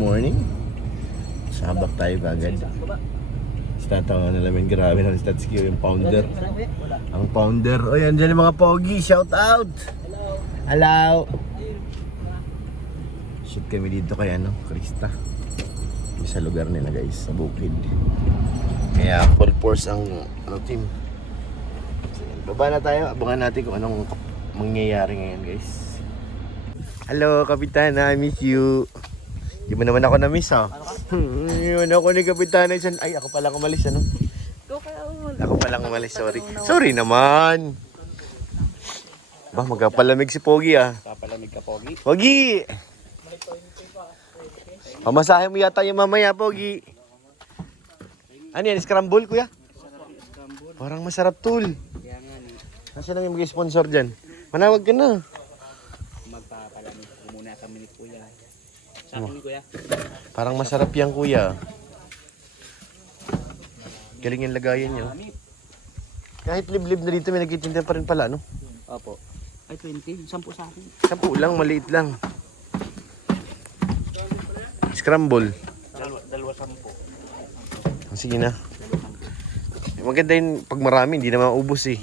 morning. Sabak tayo kagad. Tatawa na namin, grabe ng stats ko yung founder. Ang founder. O yan dyan yung mga pogi, shout out. Hello. Shoot kami dito kay ano, Krista. Sa lugar nila guys, sa bukid. Kaya full force ang team. So, baba na tayo, abangan natin kung anong mangyayari ngayon guys. Hello Kapitana, I miss you. Di mo naman ako na-miss ha? Iwan ako ni Kapitana. Ay, ako palang umalis ano? Ako palang umalis, sorry. Sorry naman. Ba, magpapalamig si Pogi ah. Papalamig ka, Pogi. Pogi! Pamasahe mo yata yung mamaya, Pogi. Ano yan, scramble kuya? Parang masarap tol. Nasaan lang yung mag-sponsor dyan? Manawag ka na. Magpapalamig muna kami ni Kuya. Sa akin ni Kuya. Parang masarap yan kuya. Galing yung lagayan nyo. Kahit liblib na dito may nagtitinda pa rin pala, no? Opo. Ay, 20. 10 sa akin. 10 lang, maliit lang. Scramble. Dalawa 10. Sige na. Maganda yun pag marami, hindi na maubos eh.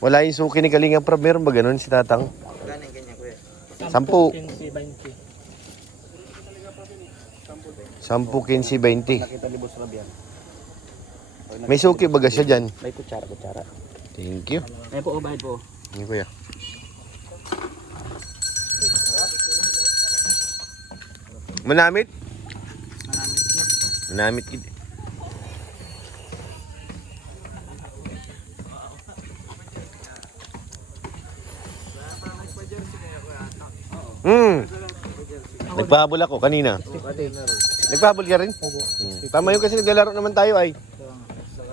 Wala yung suki ni Kalinga Prab. Meron ba ganun si Tatang? Ganun ganyan, Kuya. 10. 10, 15, 20. Nakita libos rab yan. May suki baga siya dyan. May kutsara. Thank you. Ay po, bayad po. Hindi kuya. Manamit? Manamit kita. Nagpahabol ako kanina. Nagpahabol ka rin? Tama yun kasi naglalaro naman tayo ay.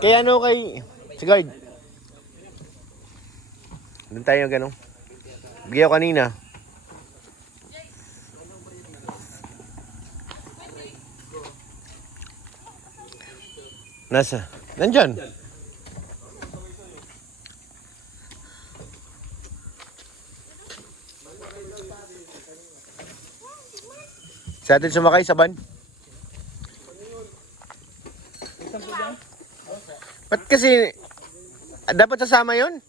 Kaya ano kay... Si guard. Doon tayo gano'n. Bigyan ko kanina. Nasa? Nandyan. Sa atin sumakay sa van. Ba't kasi dapat sasama yon?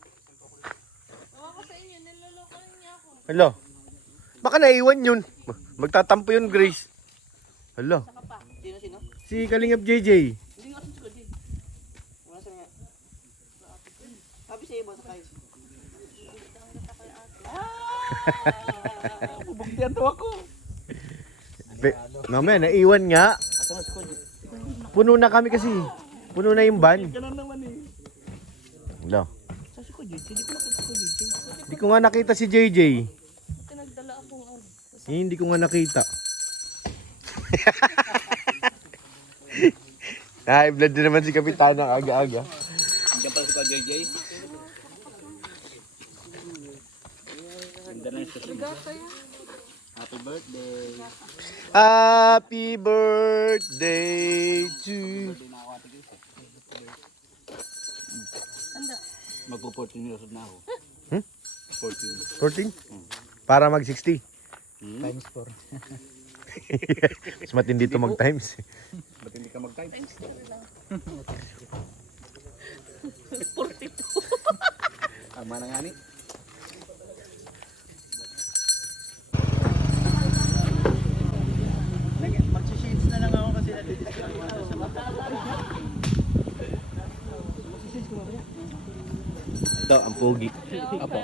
Ako sa inyo, niloloko niya ako. Hello. Baka naiwan yun. Magtatampo yun, Grace. Hello. Saka pa. Sino? Si Kalingap JJ. Hindi nga sa Kuya. Wala sa nga. Sabi sa iyo ba sa kayo? Bubugtihan to ako. Mamaya, naiwan nga. Asa mas Kuya? Puno na kami kasi. Puno na yung van. Ganun naman eh. Hello. Sa si Kuya, hindi ko nakita si Kuya. Hindi ko nga nakita si JJ. Pinagdala akong ano. Hindi ko nga nakita. High blood din naman si Kapitana aga-aga. Hindi pala si Kuya JJ. Ganda na yung station. Regata yan. Happy birthday. Happy birthday to... Handa. Magpo-14 years old na ako. 14. 14? Para mag-60. Times 4. Mas matindi to mag-times. Ba't hindi ka mag-time? Times 2 lang. 42. Tama na nga ni. Mag-shades na lang ako kasi Ito, ang pogi. Apo.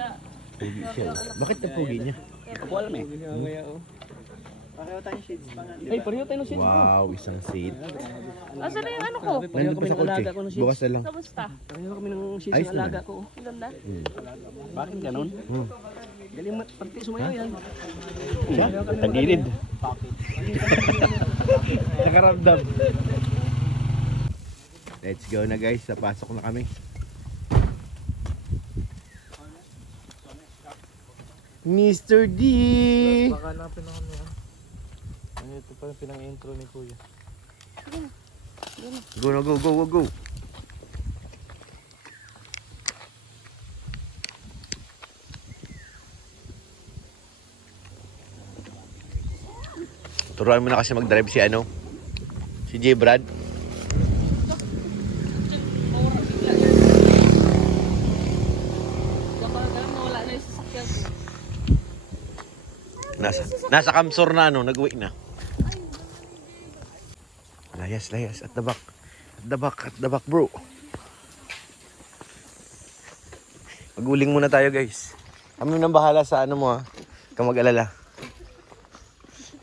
Pogi siya. Bakit ang pogi niya? Ako alam eh. Pareho tayong shades pa nga. Ay, pareho tayo ng shades. Wow, isang seat. Asan na yung ano ko? Nandun pa sa kotse. Bukas na lang. Kamusta? Pareho kami ng shades Ayos ng alaga ko. Ang ganda. Bakit ganun? Galing pati sumayaw yan. Siya? Tagilid. Nakaramdam. Let's go na guys. Napasok na kami. Mr. D! Baka hanapin ako niya. Ano ito pa yung pinang-intro ni Kuya. Go na, go, go, go, go. Turuan mo na kasi mag-drive si ano? Si J. Brad. Mawala bigla. Baka nawala na yung sasakyan ko. Nasa Kamsor na ano, nag-uwi na. Layas. At the back. At the back, bro. Maguling muna tayo, guys. Kami nang bahala sa ano mo, ha. Kang mag-alala.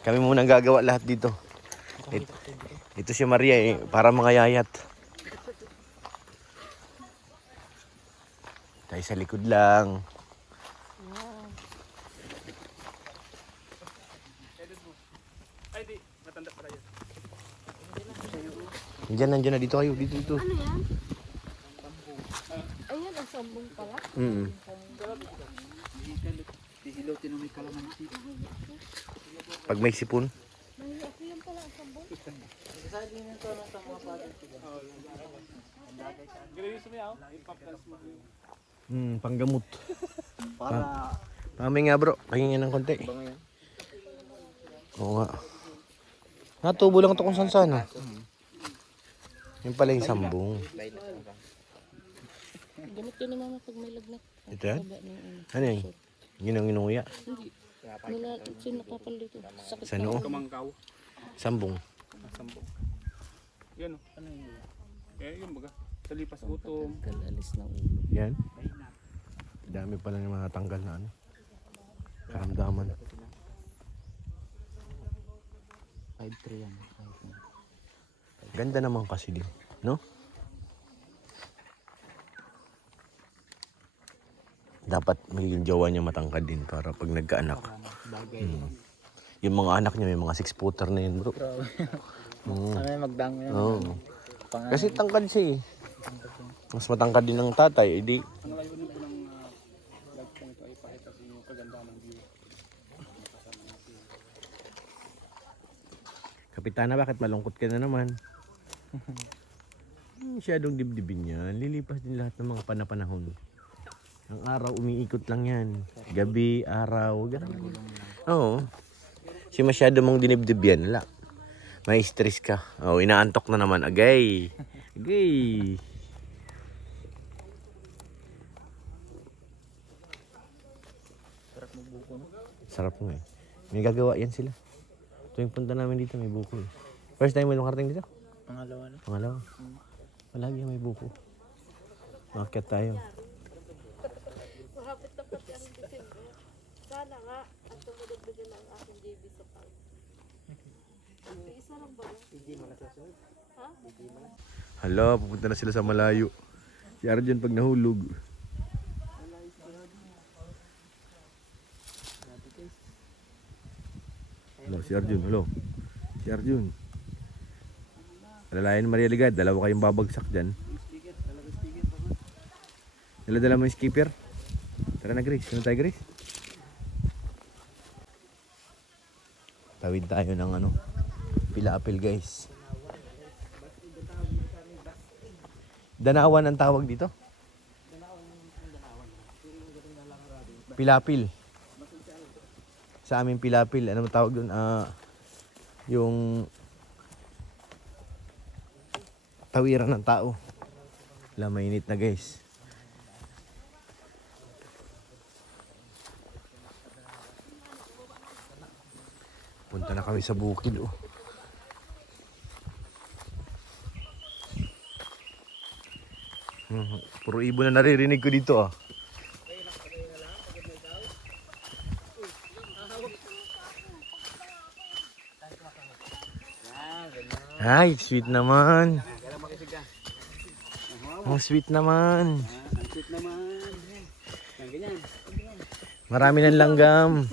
Kami muna ang gagawa lahat dito. Ito si Maria, eh, para mga yayat. Tayo sa likod lang. Nandiyan na dito kayo. Dito. Ano yan? Ayan, ang sambong pala. Pag may sipon. Ako yan pala ang sambong. Panggamot. Para Pamay nga bro, pahingin ng konti. Oo nga. Natubo lang ito kung saan sana. Yung pala yung sambong. Gamit yun ni mama pag may lagnat. Ito yan? Baba ng ano. Ano yun? Yun ang inuuya. Hindi. Mula sinakapal dito. Sakit Sa noo? Sambong. Yan o. Ano yun? Yun baga. Sa lipas utom. Kalalis ng ulo. Yan. Dami pala ng mga tanggal na ano. Karamdaman. 5-3 yan. Ganda naman kasi din. No? Dapat may yung jowa niya matangkad din para pag nagkaanak. Yung mga anak niya may mga 6-footer na yun bro. Sana magdang yan. Oo. Kasi tangkad siya eh. Mas matangkad din ng tatay. Edi. Ang layunin po ng vlog po ito ay pakita sa inyo kaganda ng view. Kapitana, bakit malungkot ka na naman? Masyadong dibdibin yan. Lilipas din lahat ng mga panapanahon. Ang araw, umiikot lang yan. Gabi, araw, gano'n. Oo. Si masyado mong dinibdib yan. Wala. May stress ka. Oo, inaantok na naman. Agay. Agay. Sarap nga eh. May gagawa yan sila. Tuwing punta namin dito, may buko eh. First time mo nakarating dito? Pangalawa na. Pangalawa. Palagi may buko. Makakit tayo. Mahapit na pati ang December. Sana nga, at tumunod na din ang aking JB sa pag. May isa lang ba? Hindi mo nasasunod. Ha? Hala, pupunta na sila sa malayo. Si Arjun pag nahulog. Hello, si Arjun. Hello. Si Arjun. Alalayan Maria Ligad. Dalawa kayong babagsak dyan. Dala-dala mo yung skipper. Tara na Grace. Ano tayo Grace? Tawid tayo ng ano. Pilapil guys. Danawan ang tawag dito? Pilapil. Sa amin pilapil. Ano tawag doon? Yung tawiran ng tao. Wala, mainit na guys. Punta na kami sa bukid oh. Puro ibon na naririnig ko dito ah. Ay, sweet naman. Ang sweet naman. Ang sweet naman. Yan, ganyan. Marami ng langgam.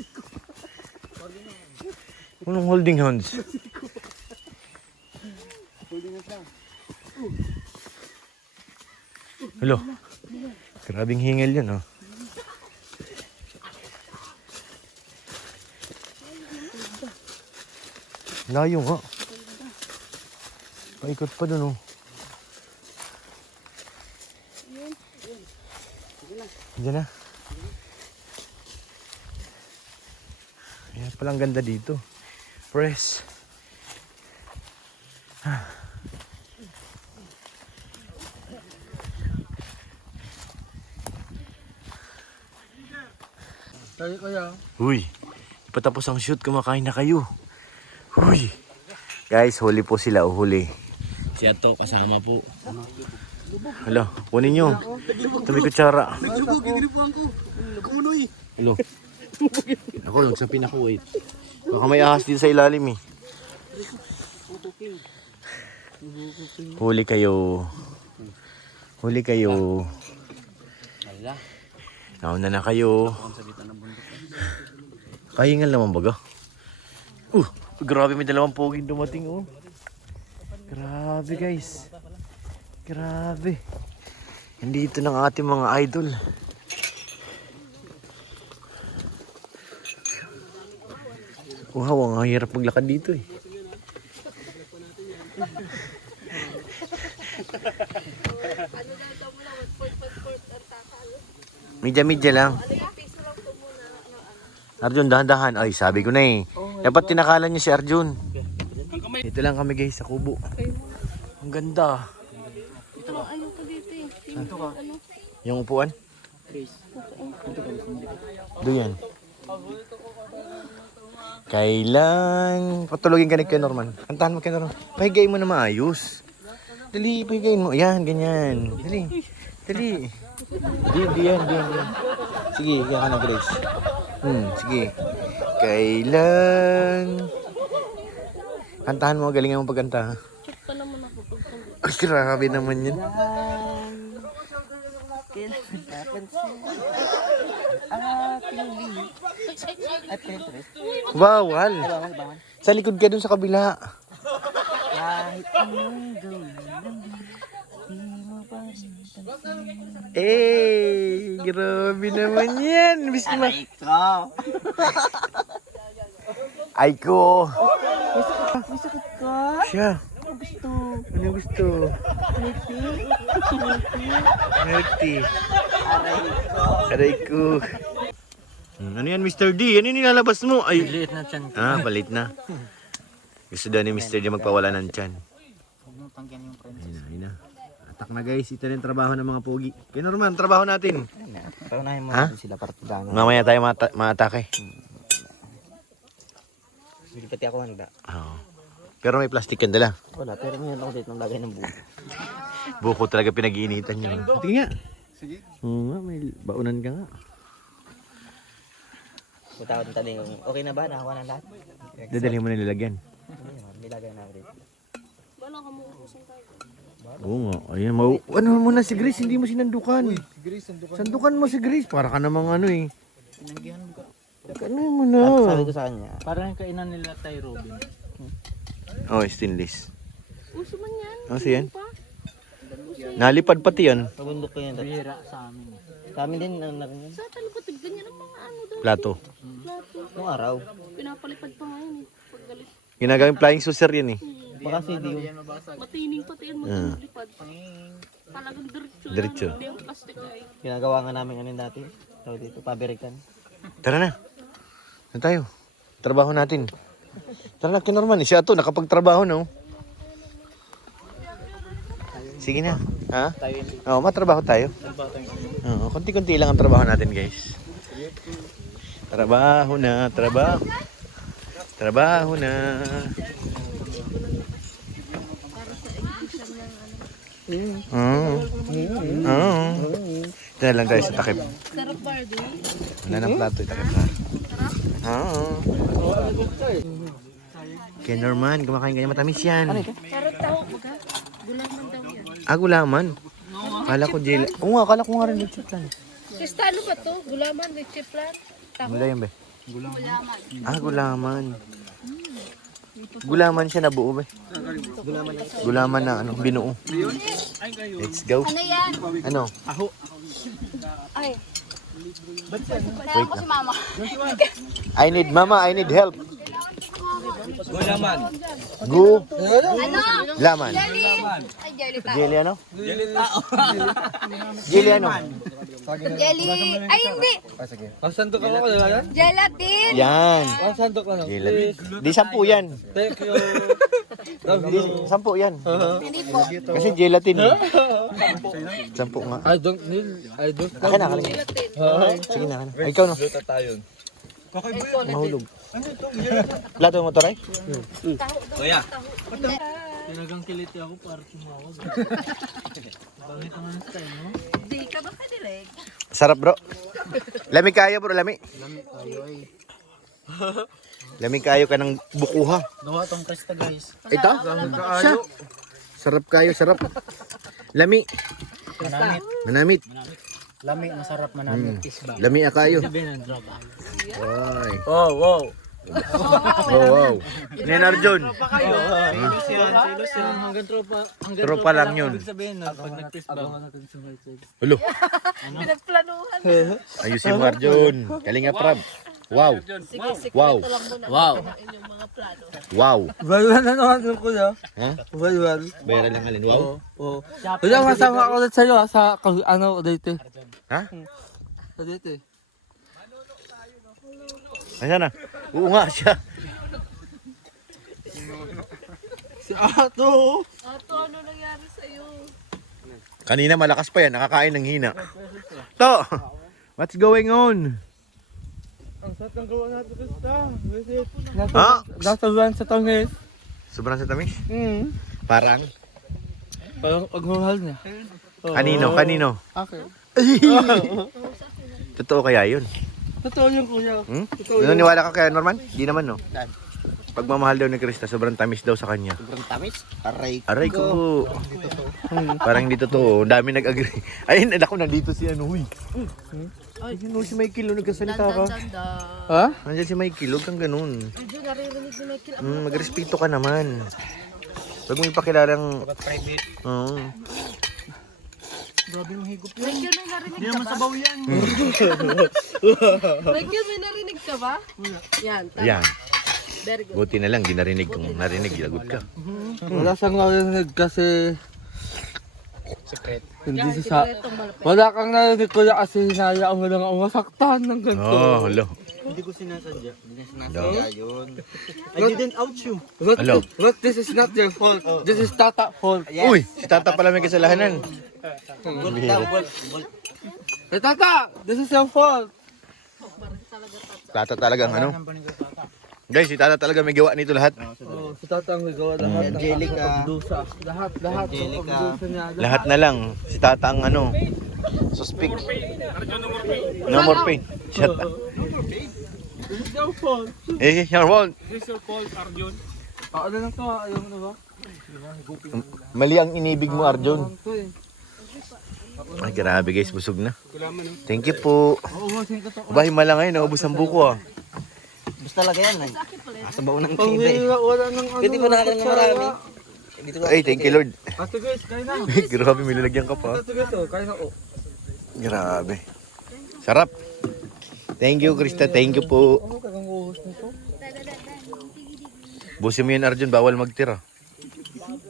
Anong holding hands? Holding us lang. Hello. Grabing hingal yun, oh. Layo nga. Paikot pa dun, oh. Diyan na. Ayan palang ganda dito. Press. Tayo kaya. Uy, patapos ang shoot, kumakain na kayo. Uy. Guys, huli po sila, huli. Si Ato, kasama po. Hala, kunin nyo. Ito may kutsara. Hello. Ako, yung sa pinaka-wait. Baka may ahas din sa ilalim eh. Huli kayo. Huli kayo. Nauna na kayo. Kahingal naman baga. Grabe, may dalawang poging dumating oh. Grabe guys. Grabe. Nandito ng ating mga idol. Wow, ang hirap maglakad dito eh. Ano na daw mo lang, port ang takalo. Medya-medya lang. Ano yung piso lang po muna, Arjun, dahan-dahan. Ay, sabi ko na eh. Dapat tinakalan niyo si Arjun. Ito lang kami guys sa kubo. Ang ganda. Ito, ayaw ko dito eh. Ano? Yung upuan? Doon yan. Kailan? Patulogin ka ni Ken Norman. Kantahan mo Ken Norman. Pahigayin mo na maayos. Dali, pahigayin mo. Yan, ganyan. Dali. Dali. Di yan. Sige, kaya ka na Grace. Sige. Kailan? Kantahan mo, galingan mo pagkanta. Check pa naman ako pagpag. Ay, grabe naman yun. Bawal. Sa likod ka dun sa kabila. Eh, grabe naman yan. Bisma. Ay ko. May sakit ka? Siya. Gusto. Ano gusto? Neti. Aray ko. Ano yan, Mr. D? Ano yung nilalabas mo? Ay, Liit na chan ko. palit na. Gusto daw ni Mr. D magpawala ng tiyan. Huwag mo tanggan yung friend. Ayun na. Atak na guys, ito na yung trabaho ng mga pogi. Kaya Norman, trabaho natin. Paunahin mo Ha? natin sila para tidangan. Mamaya tayo maatake. Hindi pati ako handa. Oo. Pero may plastic yan dala. Wala, pero mayroon ako dito ng lagay ng buko. Buko talaga pinag-iinitan nyo. Tingin nga. Sige. Oo nga, may baunan ka nga. Punta ako ng taling. Okay na ba? Nakakuha na lahat? Dadalhin mo na nilagyan. May lagay na ako dito. Wala ka mo upusin tayo. Oo nga. Ayan, ano mo na si Grace, hindi mo sinandukan. Sandukan mo si Grace, para ka namang ano eh. Pinanggihan mo ka. Ano mo na. At sabi ko sa kanya, Parang yung kainan nila tayo Robin. Oh, stainless. Uso man yan. Ano siyan? Pa? Nalipad pati yan. pabundok ko yan. Bihira sa amin. Sa amin din, ano na rin yun. Sa talipatid, ganyan ang mga ano daw. Plato. Plato. Nung araw. Pinapalipad pa ngayon eh. Paggalit. Ginagawing flying saucer yan eh. Baka CD yung Matining pati yan maglipad. Talagang diretso. Diretso. Hindi yung plastic ay. ginagawa nga namin ano dati. Tawag dito, paberikan. Tara na. Ano tayo? Trabaho natin. Tara na, Norman. Siya ito, nakapagtrabaho na. Sige na. Ha? Tayo yun. Oo, matrabaho tayo. Oo, konti-konti lang ang trabaho natin, guys. Trabaho na, trabaho. Trabaho na. Oo. Ito na lang tayo sa takip. Sarap bardo. Wala ng plato, itakip na. Oo. Kaya Norman, kumakain ka niya matamis yan. Sarap tao baga. Gulaman daw yan. Gulaman. Kala ko jelly. Oo nga, kala ko nga rin lechon plan. Kista ano ba to? Gulaman, leche plan? Wala yan ba? Gulaman. Gulaman siya na buo ba? Gulaman na ano, binuo. Let's go. Ano yan? Ano? Ay. Wait lang. I need help. Gulaman. Laman. Ay, jelly tao. Jelly ano? Jelly ano? Jelly! Ay, hindi! Ang sandok ako kaya yan? Gelatin! Yan. Ang sandok lang. Gelatin. Di 10 yan. Thank you. Di 10 yan. Hindi po. Kasi gelatin eh. 10 nga. I don't need. I don't Akin na, akin na. Sige na, akin na. Ay, ikaw no. Luto tayo. Mahulog. Plato mo to, Ray? Kuya. Tinagang kiliti ako para tumawag. Bangit naman ang style, no? Hindi ka ba kanilig? Sarap bro. Lami kayo bro, lami. Lami kayo ka ng bukuha. Gawa tong testa guys. Ito? Siya. Sarap kayo, sarap. Lami. Manamit. Manamit. Lami, masarap manamit. Isba. Lami kayo. Sabihin ang droga. Ay. Oh, wow. Oh, wow. Nen Arjun. Hanggang tropa. Tropa lang yun. Ibig sabihin na pag nag-twist ba? Natin sa right side. Hulo. Pinagplanuhan. Ayusin mo Arjun. Kalinga Prab. Wow. Sige, secret Wow. lang muna. Wow. Ang inyong mga plano. Wow. Baywan na naman yung kuya. Ha? Baywan. Bayaran lang alin. Wow. Oo. Kuya, masama ako ulit sa'yo sa ano, dito. Ha? Sa dito. Ayan na. Oo nga siya. Si Ato. Ato, ano nangyari sa'yo? Kanina malakas pa yan. Nakakain ng hina. To. What's going on? Ang sarap ng gawa natin, Krista. Ha? Nasa buwan sa tangis. Sobrang sa tamis? Parang pagmamahal niya. Kanino? Kanino? Okay. Totoo kaya yun? Totoo yung kuya. Hmm? Naniniwala ka kaya Norman? Di naman no. Pagmamahal daw ni Krista, sobrang tamis daw sa kanya. Sobrang tamis. Aray. Aray ko. Parang hindi totoo. Ang dami nag-agree. Ayun, ako nandito si ano. Uy. Ay, si Michael, nagkasalita ka. Ha? Nandiyan si Michael, huwag kang ganun. Medyo naririnig ni Michael. Magrespeto ka naman. Huwag mo ipakilalang... Private. Oo. Grabe yung higop. Michael, may narinig Hindi ka naman ba? sabaw yan. Michael, may narinig ka ba? Yan, tama. Ayan. Very good. Buti na lang, di narinig. Kung narinig, lagot ka. Wala siyang narinig kasi Secret. hindi siya sa... Sikretong malapit. Wala kang narinig kuya kasi hinayaan mo lang ako masaktan ng ganito. Oh, hello. Hindi ko sinasadya. Hindi ko sinasadya yun. I didn't out you. Hello. But this is not your fault. This is Tata fault. Uy, si Tata pala may kasalanan. Bolt daw, bolt. Bolt. Hey Tata, this is your fault. Tata talagang ano. Guys, si Tata talaga may gawa nito lahat. Oh, si Tata ang nagawa lahat ng Angelica. pagdusa. Lahat ng pagdusa niya. Lahat na lang. Si Tata ang ano. Suspect. No more pain. Shut up. This is your fault. Eh, your fault. This is your fault, Arjun. Ano lang to, ayaw mo na ba? Mali ang inibig mo, Arjun. Ito eh. Ay, grabe guys, busog na. Thank you po. Oo, masin ka to. Bahay mala ngayon, naubos ang buko ah. Basta talaga yan. Sabaw ng Pang TV. wala nang ano. Hindi ko nakakain ng marami. Dito ko. Ay, thank you Lord. Ate guys, kain na. Grabe, may lalagyan ka pa. Ate guys, oh, kain na. Oh. Grabe. Sarap. Thank you, Krista. Thank you po. Ano kang uhos nito? Busin mo yan, Arjun. Bawal magtira.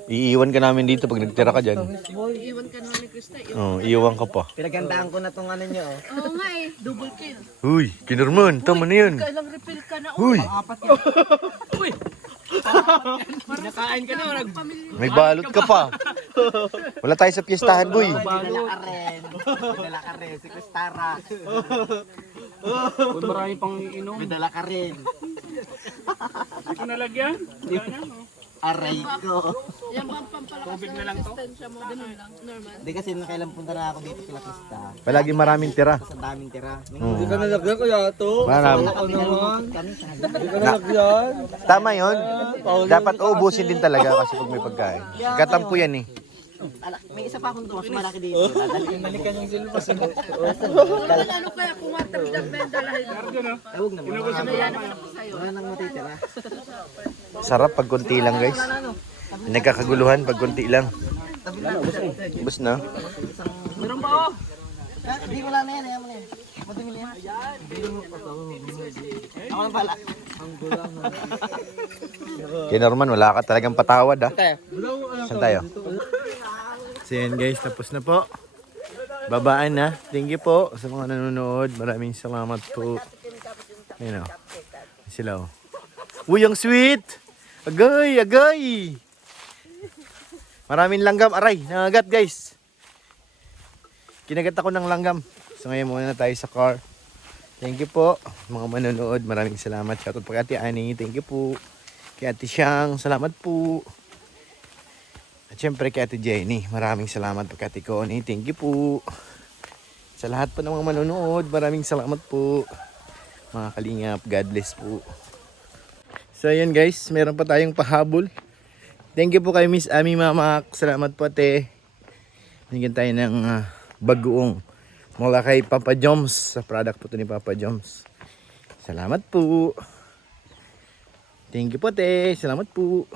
Iiwan ka namin dito pag nagtira ka dyan. Iwan ka naman ni Krista. Oh, iiwan ka pa. Pinagandaan ko na tong ano nyo. Oo nga eh, double kill. Huy, kinurman. Tama na yun. Kailang refill ka na. Huy, Nakain ka na. may balot ka pa. Wala tayo sa piyestahan, boy. Dala ka rin. Dala ka rin. Si Kristara. Kung marami pang iinom. May dala ka rin. Hindi ko nalagyan. Aray ko. Yan bang pampalakas ng resistensya mo? Ganun lang, normal. Hindi kasi nakailang punta na ako dito kila Krista. Palagi maraming tira. Sa daming tira. Hindi ka nalagyan kuya ito. Marami. Kami nalulungkot kami. Hindi ka nalagyan. Tama yun. Dapat uubusin din talaga kasi pag may pagkain. Katampo yan eh. May isa pa akong mas malaki dito. Balikan yung silpas. Ano kaya kung water jug na yung dalahin mo? Huwag naman. Kaya naman ako sa'yo. Wala nang matitira. Sarap pag konti lang, guys. Nagkakaguluhan pag konti lang. Ubus na. Meron ba? Hindi wala na yan. Ayaw mo na yan. Madumi na yan. Ako na pala. Kaya Norman, wala ka talagang patawad ah. Saan tayo? So yan guys, tapos na po. babaan na. Thank you po sa mga nanonood. Maraming salamat po. Ayun o. Sila o. Uy, ang sweet! Agay, agay! Maraming langgam. Aray, nangagat guys. Kinagat ako ng langgam. So ngayon muna na tayo sa car. Thank you po mga manonood. Maraming salamat. Shoutout po kay Ate Ani. Thank you po. Kay Ate Siang. Salamat po. At syempre kay Ate Jenny. Maraming salamat po kay Ate Connie. Thank you po. Sa lahat po ng mga manonood. Maraming salamat po. Mga kalingap. God bless po. So ayan guys. Meron pa tayong pahabol. Thank you po kay Miss Ami Mama. Salamat po ate. Binigyan tayo ng bagoong mula kay Papa Joms. Sa product po ito ni Papa Joms. Salamat po. Thank you po ate. Salamat po.